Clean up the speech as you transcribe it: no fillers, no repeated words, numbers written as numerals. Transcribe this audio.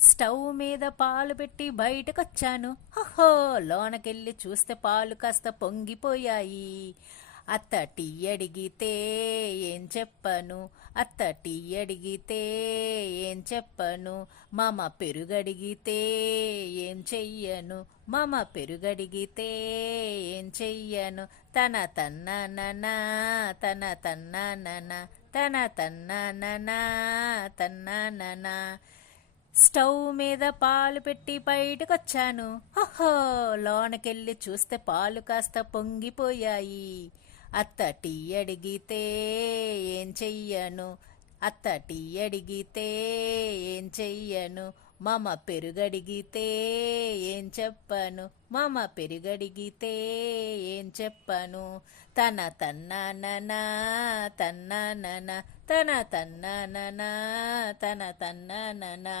Stove మీద పాలు పెట్టి బయటకొచ్చాను. హహో, లోనకెళ్ళి చూస్తే పాలు కాస్త పొంగిపోయాయి. అత్త టీ అడిగితే ఏం చెప్పను, అత్త టీ అడిగితే ఏం చెప్పను, మామ పెరుగడిగితే ఏం చెయ్యను, మామ పెరుగడిగితే ఏం చెయ్యను. తన తన్నాననా తన తన్నాననా తన తన్నాననా తన్నాననా. స్టవ్ మీద పాలు పెట్టి బయటకొచ్చాను. హహో, లోనకెళ్ళి చూస్తే పాలు కాస్త పొంగిపోయాయి. అత్త టీ అడిగితే ఏం చెయ్యను, అత్త టీ అడిగితే ఏం చెయ్యను, మామ పెరుగడిగితే ఏం చెప్పను, మామ పెరుగడిగితే ఏం చెప్పను. తన తన్నాననా తన్నాననా తన తన్నాననా తన తన్నాననా.